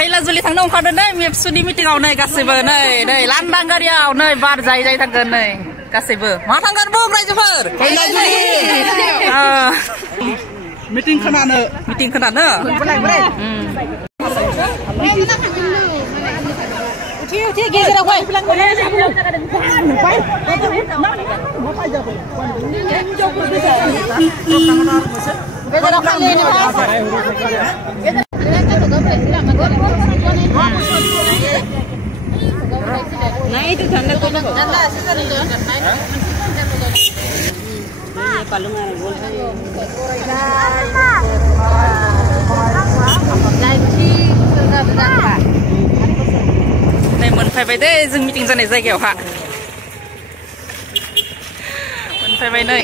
खैलाजुलि थांनो ओंखारदों नै मेपसुनि मिटिंआव नै गासैबो नै लांदां गारियाव नै बार जायै जायै थांगोन नै गासैबो मा थांगोन बुं रायजोफोर खैलाजुलि मिटिं खोनानो गेजेराव फै nah itu tanda tanda नै मोनफैबाय दे जों मिटिं जानाय जायगायावहा मोनफैबाय नै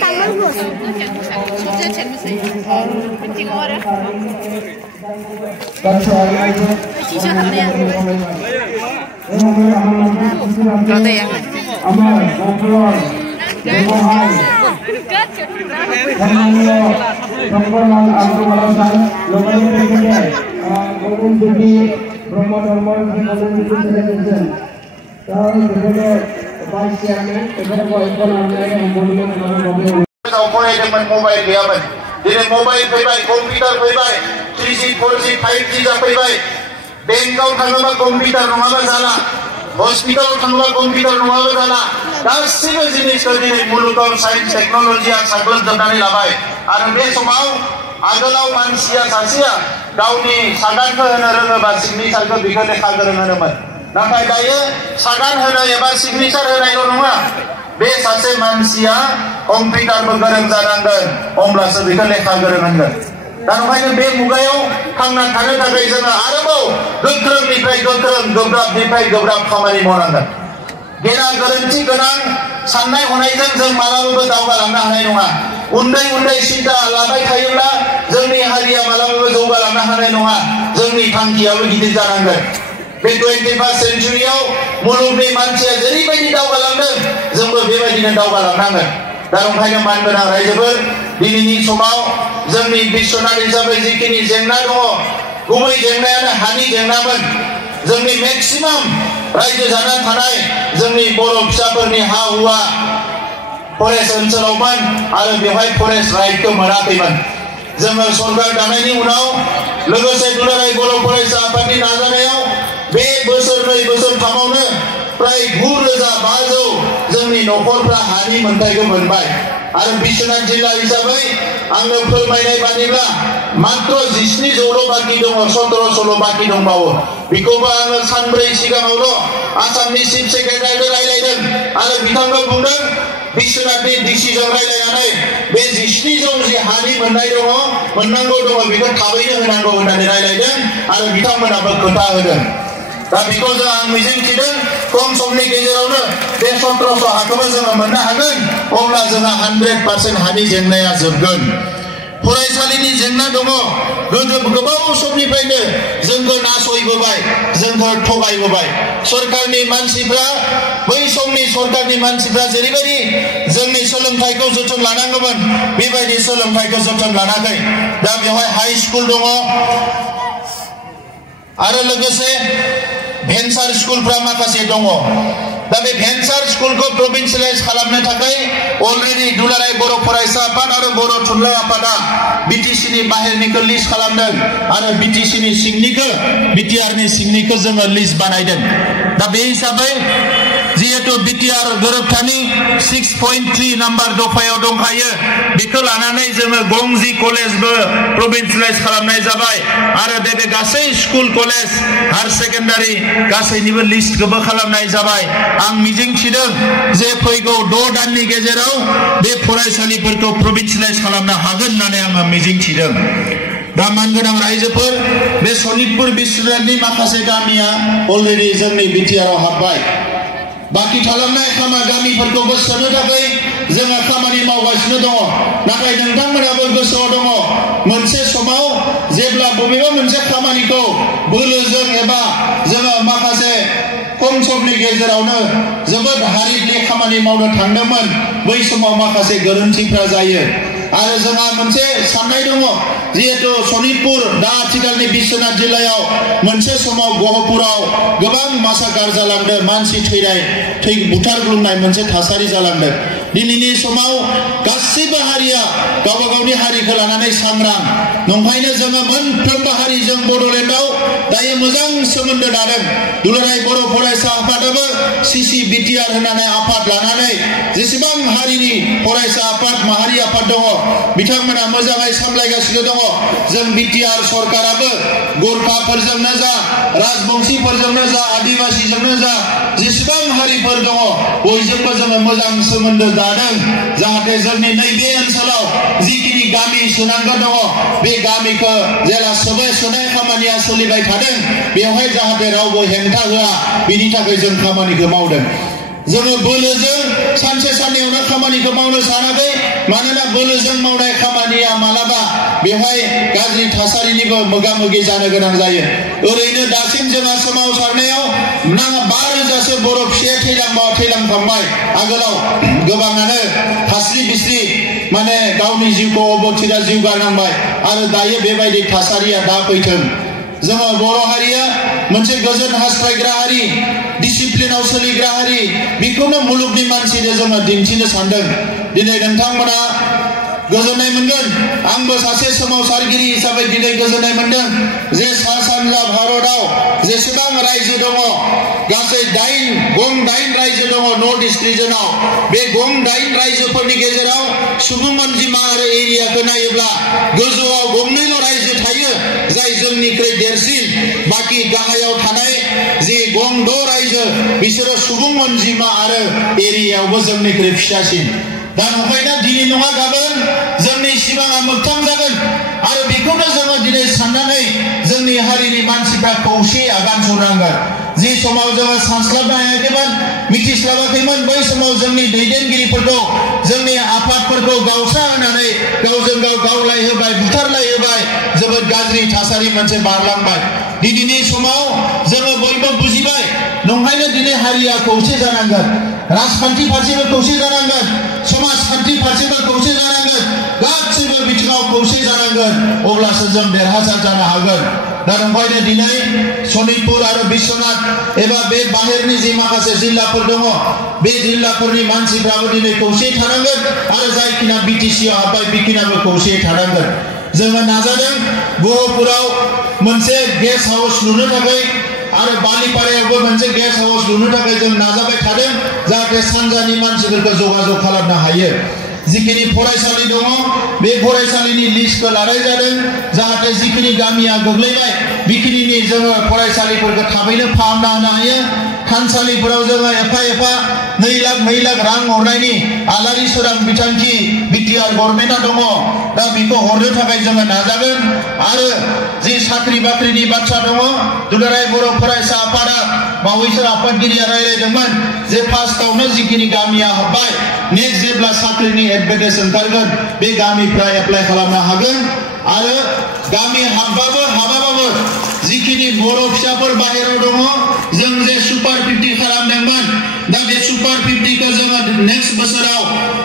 mobile gैयामोन दिनै mobile फैबाय कम्पिउटार फैबाय 3G 4G 5G जाफैबाय बेंकआव थाङोबा कम्पिउटार नङाबा जाला हस्पिटालाव थाङोबा कम्पिउटार नङाबा जाला गासैबो जिनिसखौ दिनै मुलुगाव साइन्स टेक्न'लजिया साग्लोबजोबनानै लाबाय आरो बे समाव आगोलाव मानसिया सासेया गावनि सागानखौ होनो रोङोबा सिगनेचारखौ बेखौ लेखा गोरों होनोमोन नाथाय दायो सागान होनाय एबा सिगनेचार होनायल' नङा बे सासे मानसिया कम्पिउटारबो गोरों जानांगोन अब्लासो बेखौ लेखा गोरों होनगोन दा ओंखायनो बे मुगायाव थांना थानो थाखाय जोङो आरोबाव गोख्रोंनिफ्राय गोख्रों गोब्राबनिफ्राय गोब्राब खामानि मावनांगोन गेना गोरोन्थि गोनां साननाय हनायजों जों मालाबाबो दावगालांनो हानाय नङा उन्दै उन्दै सिन्था लाबाय थायोब्ला जोंनि हारिया मालाबाबो जौगालांनो हानाय नङा जोंनि थांखियाबो गिदिर जानांगोन बे 21st सेन्चुरियाव मुलुगनि मानसिया जेरैबायदि दावगालांदों जोंबो बेबायदिनो दावगालांनांगोन दा ओंखायनो मानगोनां रायजोफोर दिनैनि समाव जोंनि बिश्वनाथ हिसाबै जिखिनि जेंना दङ गुबै जेंनायानो हानि जेंनामोन जोंनि मेक्सिमाम रायजो जाना थानाय जोंनि बर' फिसाफोरनि हा हुआ फरेस्ट ओनसोलावमोन आरो बेवहाय फरेस्ट राइटखौ मोनाखैमोन जोङो सरकार दानायनि उनाव लोगोसे दुलाराय बर' फरायसा आफादनि नाजानायाव बे बोसोरनै बोसोरथामावनो प्राय 9,500 जोंनि न'खरफ्रा हानि मोनथायखौ मोनबाय आरो बिश्वनाथ जिल्ला हिसाबै आंनो फोरमायनाय बादिब्ला मात्र 17,000 बाखि दङ 17,000 बाखि दंबावो बेखौबो आङो सानब्रै सिगाङावल' आसामनि चिफ सेक्रेटारिजों रायलायदों आरो बिथांखौ बुंदों बिश्वनाथनि डिसिजन रायलायनानै बे 17,000 जि हानि मोननाय दङ मोननांगौ दङ बेखौ थाबैनो होनांगौ होननानै रायलायदों आरो बिथांमोनाबो खोथा होदों दा बेखौ जों आं मिजिंथिदों खम समनि गेजेरावनो बे 17,000 हाखौबो जोङो मोननो हागोन अब्ला जोंहा 100% हानि जेंनाया जोबगोन फरायसालिनि जेंना दङ गोदो गोबाव समनिफ्रायनो जोंखौ नासयबोबाय जोंखौ थगायबोबाय सरकारनि मानसिफ्रा बै समनि सरकारनि मानसिफ्रा जेरैबायदि जोंनि सोलोंथाइखौ जोथोन लानांगौमोन बेबायदि सोलोंथाइखौ जोथोन लानाखै दा बेवहाय हाई स्कुल दङ आरो लोगोसे भेन्सार स्कुलफ्रा माखासे दङ दा बे भेन्सार स्कुलखौ प्रभिन्सियलाइज खालामनो थाखाय अलरेडि दुलाराय बर' फरायसा आफाद आरो बर' थुनलाइ आफादा बिटिसिनि बाहेरनिखौ लिस्ट खालामदों आरो बिटिसिनि सिंनिखौ बिटिआरनि सिंनिखौ जोङो लिस्ट बानायदों दा बे हिसाबै जिहेतु बिटिआर गोरोबथानि 6.3 नाम्बार दफायाव दंखायो बेखौ लानानै जोङो गंजी कलेजबो प्रभिन्सियलाइज खालामनाय जाबाय आरो बे गासै स्कुल कलेज हायर सेकेन्डारि गासैनिबो लिस्टखौबो खालामनाय जाबाय आं मिजिंथिदों जे फैगौ 6 दाननि गेजेराव बे फरायसालिफोरखौ प्रभिन्सियलाइज खालामनो हागोन होननानै आङो मिजिंथिदों दा मानगोनां रायजोफोर बे सनितपुर बिश्वनाथनि माखासे गामिया अलरेडि जोंनि बिटिआरआव हाबबाय बाकी थालांनाय गामिफोरखौबो सोनो थाखाय जोङो खामानि मावगासिनो दङ नाथाय नोंथांमोनाबो गोसोआव दङ मोनसे समाव जेब्ला बबेबा मोनसे खामानिखौ बोलोजों एबा जोङो माखासे खम समनि गेजेरावनो जोबोद हारिफ्ले खामानि मावनो थांदोंमोन बै समाव माखासे गोरोन्थिफ्रा जायो आरो जोंहा मोनसे साननाय दङ जिहेतु सनितपुर दा आथिखालनि बिश्वनाथ जिल्लायाव मोनसे समाव गहपुराव गोबां मासाकार जालांदों मानसि थैनाय बुथारग्लुंनाय मोनसे थासारि जालांदों दिनैनि समाव गासैबो हारिया गावबा गावनि हारिखौ लानानै सांग्रां नंखायनो जोङो मोनफ्रोमबो हारिजों बड'लेण्डआव दायो मोजां सोमोन्दो दादों दुलाराय बर' फरायसा आफादाबो सिसि बिटिआर होननानै आफाद लानानै जेसेबां हारिनि फरायसा आफाद माहारि आफाद दङ बिथांमोना मोजाङै सामलायगासिनो दङ जों बिटिआर सरकाराबो गोरखाफोरजोंनो जा राजबंशीफोरजोंनो जा आदिवासीजोंनो जा जेसेबां हारिफोर दङ बयजोंबो जोङो मोजां सोमोन्दो दादों जाहाथे जोंनि नैबे ओनसोलाव जिखिनि गामि सोनांगौ दङ बे गामिखौ जेला सोनाय खामानिया सोलिबाय थादों बेवहाय जाहाथे रावबो हेंथा होआ बेनि थाखाय जों खामानिखौ मावदों जोङो बोलोजों सानसे साननैयावनो खामानिखौ मावनो सानाखै मानोना बोलोजों मावनाय खामानिया मालाबा बेवहाय गाज्रि थासारिनिबो मोगा-मोगि जानो गोनां जायो ओरैनो दासिम जोंहा सोमावसारनायाव 5,000सो बर' फिसाया थैलांखांबाय आगोलाव गोबाङानो हास्रि बिस्रि माने गावनि जिउखौ अबथिरा जिउ गारनांबाय आरो दायो बेबायदि थासारिया दा फैथों जोङो बर' हारिया मोनसे गोजोन हास्थायग्रा हारि डिसिप्लिनाव सोलिग्रा हारि बेखौनो मुलुगनि मानसिनो जोङो दिन्थिनो सानदों दिनै नोंथांमोना गोजोननाय मोनगोन आंबो सासे सोमावसारगिरि हिसाबै दिनै गोजोननाय मोनदों जे सा सानजा भारतआव जेसेबां रायजो दङ गासै 8 रायजो दङ नर्थ इस्ट रिजनाव बे 8 रायजोफोरनि गेजेराव सुबुं अनजिमा आरो एरियाखौ नायोब्ला गोजौआव 2 रायजो थायो जाय जोंनिख्रुइ देरसिन बाकी गाहायाव थानाय जे 6 रायजो बिसोरो सुबुं अनजिमा आरो एरियायावबो जोंनिख्रुइ फिसासिन दा नंखायनो दिनै नङा गाबोन जोंनि सिमाङा मोगथां जागोन आरो बेखौनो जोङो दिनै साननानै जोंनि हारिनि मानसिफ्रा खौसे आगान सुरनांगोन जे समाव जोङो सानस्लाबनो हायाखैमोन मिथिस्लाबाखैमोन बै समाव जोंनि दैदेनगिरिफोरखौ जोंनि आफादफोरखौ गावस्रा होनानै गावजों गाव गावलायहोबाय बुथारलायहोबाय जोबोद गाज्रि थासारि मोनसे बारलांबाय दिनैनि समाव जोङो बयबो बुजिबाय नंखायनो दिनै हारिया खौसे जानांगोन राजखान्थि फारसेबो खौसे जानांगोन समाजखान्थि फारसेबो खौसे जानांगोन गासैबो बिथिङाव खौसे जानांगोन अब्लासो जों देरहासार जानो हागोन दा नंखायनो दिनै सनितपुर आरो बिश्वनाथ एबा बे बाहेरनि जे माखासे जिल्लाफोर दङ बे जिल्लाफोरनि मानसिफ्राबो दिनै खौसे थानांगोन आरो जायखिना बिटिसिआव हाबबाय बेखिनाबो खौसे थानांगोन जोङो नाजादों गहपुराव मोनसे गेस्ट हाउस लुनो थाखाय आरो बालिपारायावबो मोनसे गेस्ट हाउस लुनो थाखाय जों नाजाबाय थादों जाहाथे सानजानि मानसिफोरखौ जगाजग खालामनो हायो जिखिनि फरायसालि दङ बे फरायसालिनि लिस्टखौ लानाय जादों जाहाथे जिखिनि गामिया गोग्लैबाय बेखिनिनि जोङो फरायसालिफोरखौ थाबैनो फाहामना होनो हायो थानसालिफोराव जोङो एफा 2 लाख रां हरनायनि आलारि सोरां बिथांखि बिटिआर गभर्नमेन्टआ दङ दा बेखौ हरनो थाखाय जोङो नाजागोन आरो जे साख्रि बाख्रिनि बाथ्रा दङ दुलाराय बर' फरायसा आफादा बावैसो आफादगिरिया रायलायदोंमोन जे फार्स्टआवनो जिखिनि गामिया हाबबाय नेक्स्ट जेब्ला साख्रिनि एडभार्टाइज ओंखारगोन बे गामिफ्रा एप्लाइ खालामनो हागोन आरो गामि हाबाबाबो जिखिनि बर' फिसाफोर बाहेराव दङ जों जे सुपार 50 खालामदोंमोन दा बे सुपार 50खौ जोङो नेक्स्ट बोसोराव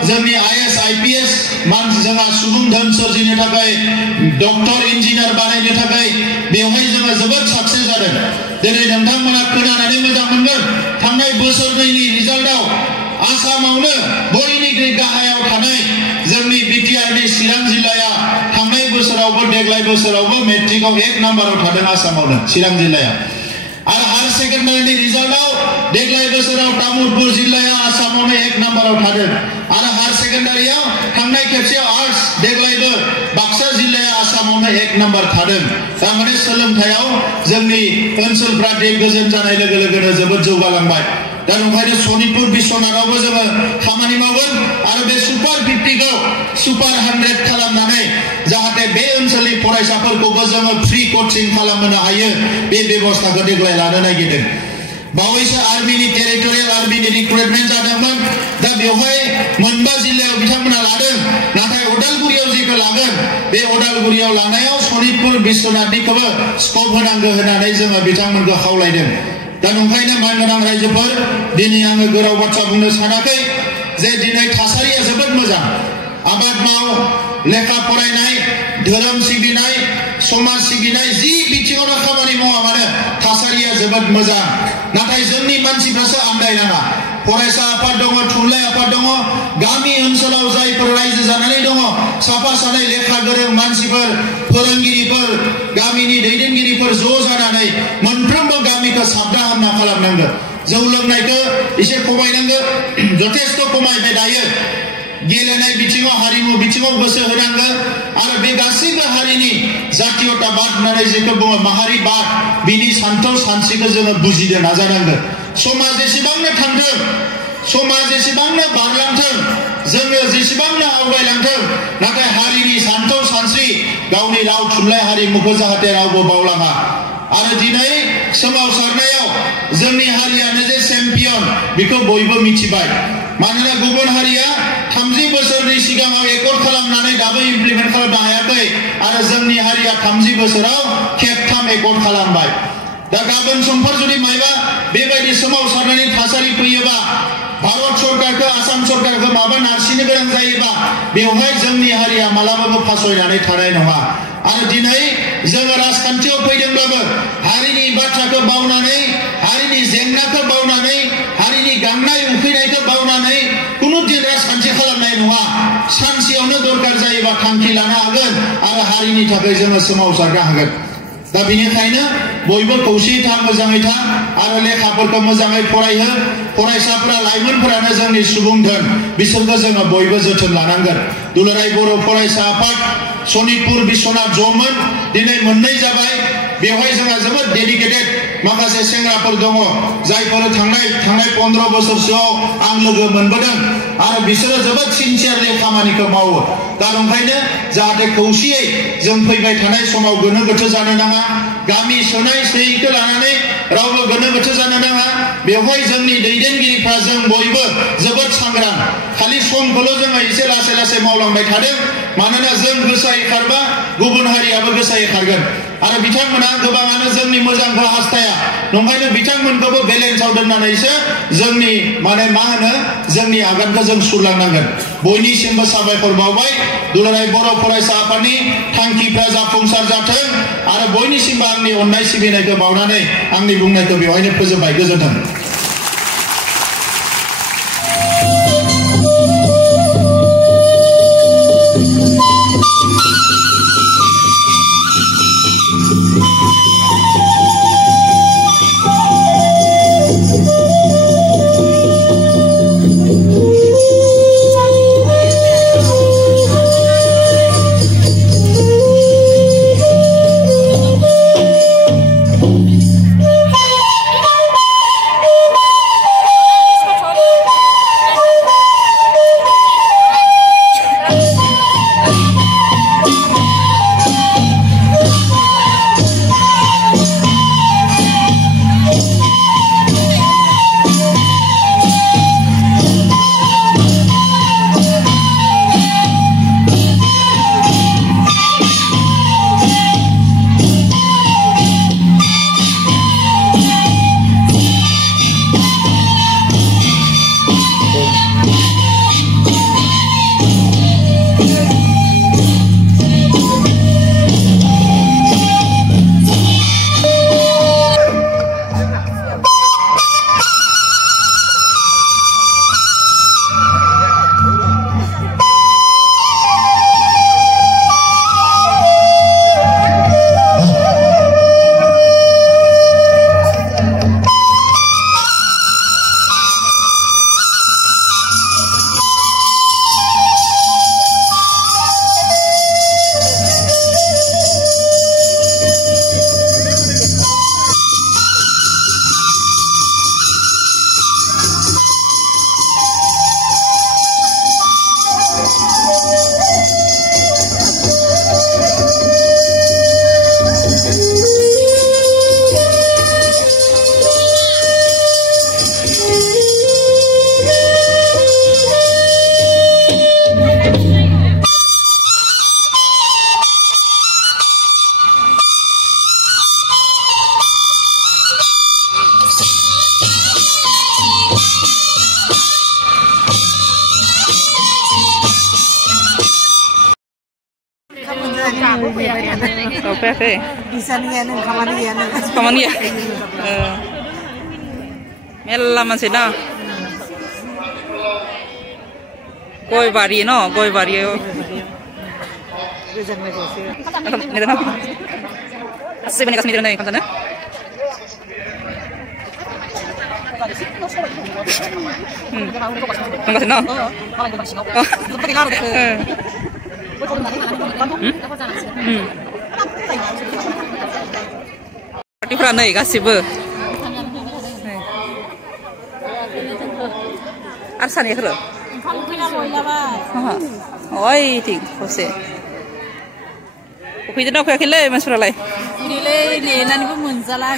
जोंनि आईएएस आईपीएस जोंहा सुबुं धोन सोरजिनो थाखाय डक्टर इन्जिनियार बानायनो थाखाय बेवहाय जोङो जोबोद साक्सेस जादों दिनै नोंथांमोना खोनानानै मोजां मोनगोन थांनाय बोसोरनैनि रिजाल्टआव आसामावनो बयनिख्रुइ गाहायाव थानाय जोंनि बिटिआरनि चिरां जिल्लाया थांनाय बोसोरावबो देग्लाय बोसोरावबो मेट्रिकआव 1 नाम्बाराव थादों आसामावनो चिरां जिल्लाया आरो हायर सेकेन्डारिनि रिजाल्टआव देग्लाय बोसोराव तामुलपुर जिल्लाया आसामावनो 1 नाम्बाराव थादों आरो हायर सेकेन्डारियाव थांनाय खेबसेयाव आर्ट्स देग्लायबो बाक्सा जिल्लाया आसामावनो 1 नाम्बार थादों थारमाने सोलोंथायाव जोंनि ओनसोलफ्रा गोजोन जानाय लोगो लोगोनो जोबोद जौगालांबाय दा नंखायनो सनितपुर बिश्वनाथावबो जोङो खामानि मावगोन आरो बे सुपार 50खौ सुपार 100 खालामनानै जाहाथे बे ओनसोलनि फरायसाफोरखौबो जोङो फ्रि कचिं खालामनो हायो बे बेबस्थाखौ देग्लाय लानो नागिरदों बावैसो आर्मिनि टेरिटरियेल आर्मिनि रिक्रुटमेन्ट जादोंमोन दा बेवहाय 9 जिल्लायाव बिथांमोना लादों नाथाय उदालगुरियाव जेखौ लागोन बे उदालगुरियाव लानायाव सनितपुर बिश्वनाथनिखौबो स्कप होनांगौ होननानै जोङो बिथांमोनखौ खावलायदों दा नंखायनो मानगोनां रायजोफोर दिनै आङो गोराव बाथ्रा बुंनो सानाखै जे दिनै थासारिया जोबोद मोजां आबाद माव लेखा फरायनाय धोरोम सिबिनाय समाज सिबिनाय जि बिथिङावनो खामानि मावा मानो थासारिया जोबोद मोजां नाथाय जोंनि मानसिफ्रासो आन्दायनाङा फरायसा आफाद दङ थुनलाइ आफाद दङ गामि ओनसोलाव जायफोर रायजो जानानै दङ साफा सानै लेखा गोरों मानसिफोर फोरोंगिरिफोर गामिनि दैदेनगिरिफोर ज' जानानै मोनफ्रोमबो गामिखौ साबदा हामना खालामनांगौ जौ लोंनायखौ एसे खमायनांगौ जथेस्थ खमायबाय दायो गेलेनाय बिथिङाव हारिमु बिथिङाव गोसो होनांगौ आरो बे गासैबो हारिनि जातीयताबाद होननानै जेखौ बुङो माहारिबाद बिनि सान्थौ सानस्रिखौ जोङो बुजिनो नाजानांगौ समाज जेसेबांनो थांथों समाज जेसेबांनो बारलांथों जोङो जेसेबांनो आवगायलांथों नाथाय हारिनि सान्थौ सानस्रि गावनि राव थुनलाइ हारिमुखौ जाहाथे रावबो बावलाङा आरो दिनै सोमावसारनायाव जोंनि हारियानो जे चेम्पियन बेखौ बयबो मिथिबाय मानोना गुबुन हारिया 30 बोसोरनि सिगाङाव एकर्ड खालामनानै दाबो इमप्लिमेन्ट खालामनो हायाखै आरो जोंनि हारिया 30 बोसोराव खेबथाम एकर्ड खालामबाय दा गाबोन समफोर जुदि मायबा बेबायदि सोमावसारनायनि थासारि फैयोबा भारत सरकारखौ आसाम सरकारखौ माबा नारसिनो गोनां जायोबा बेवहाय जोंनि हारिया मालाबाबो फासयनानै थानाय नङा आरो दिनै जोङो राजखान्थियाव फैदोंब्लाबो हारिनि बाथ्राखौ बावनानै हारिनि जेंनाखौ बावनानै हारिनि गांनाय उखैनायखौ बावनानै कुनु दिन राजखान्थि खालामनाय नङा सानसेयावनो दरकार जायोबा थांखि लानो हागोन आरो हारिनि थाखाय जोङो सोमावसारनो हागोन दा बेनिखायनो बयबो खौसेयै था मोजाङै था आरो लेखाफोरखौ मोजाङै फरायहो फरायसाफोरा लाइमोनफोरानो जोंनि सुबुं धोन बिसोरखौ जोङो बयबो जोथोन लानांगोन दुलाराय बर' फरायसा आफाद सनितपुर बिश्वनाथ जमोन दिनै मोननै जाबाय बेवहाय जोंहा जोबोद डेडिकेटेड माखासे सेंग्राफोर दङ जायफोर थांनाय 15 बोसोरसोआव आं लोगो मोनबोदों आरो बिसोरो जोबोद सिनसियारलि खामानिखौ मावो दा ओंखायनो जाहाथे खौसेयै जों फैबाय थानाय समाव गोनो गोथो जानो नाङा गामि सोनाय सोयैखौ लानानै रावबो गोनो गोथो जानो नाङा बेवहाय जोंनि दैदेनगिरिफ्रा जों बयबो जोबोद सांग्रां खालि समखौल' जोङो एसे लासै लासै मावलांबाय थादों मानोना जों गोसायै खारबा गुबुन हारियाबो गोसायै खारगोन आरो बिथांमोना गोबाङानो जोंनि मोजांखौ हास्थाया नंखायनो बिथांमोनखौबो बेलेन्सआव दोननानैसो जोंनि माने मा होनो जोंनि आगानखौ जों सुरलांनांगोन बयनिसिमबो साबायखर बावबाय दुलाराय बर' फरायसा आफादनि थांखिफ्रा जाफुंसार जाथों आरो बयनिसिमबो आंनि अननाय सिबिनायखौ बावनानै आंनि बुंनायखौ बेवहायनो फोजोबबाय गोजोन्थों थांफेराखै बिसानियानो खामानियानो खामानिया मेल्ला मानसि ना गय बारि न गय बारियाव गोजान बायदिसो गासैबो नेगासिनो दं नै ओंखाम जानो थांगासिनो न पार्टिफ्रा नै गासिबो आरो सानैफोर ओइथिं खौसे फैदोंना फैयाखैलै मानसिफोरालाय फैलै नेनानैबो मोनजाला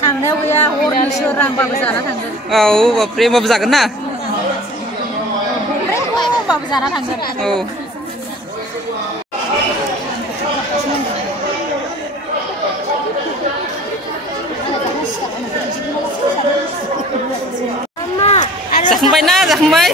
थांनायाव गैया हरनि सोरांबाबो जाना थांगोन औ बापरे होमबाबो जागोन ना होमबाबो जाना थांगोन औ जाखांबाय ना जाखांबाय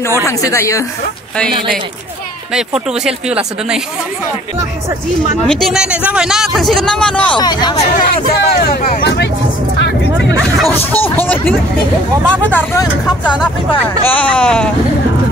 न'आव थांसै दायो नै फट'बो सेल्फिबो लासोदों नै मिटिं नायनाय जाबाय ना थांसिगोन नामा न'आव अमाबो दारदों ओंखाम जाना फैबाय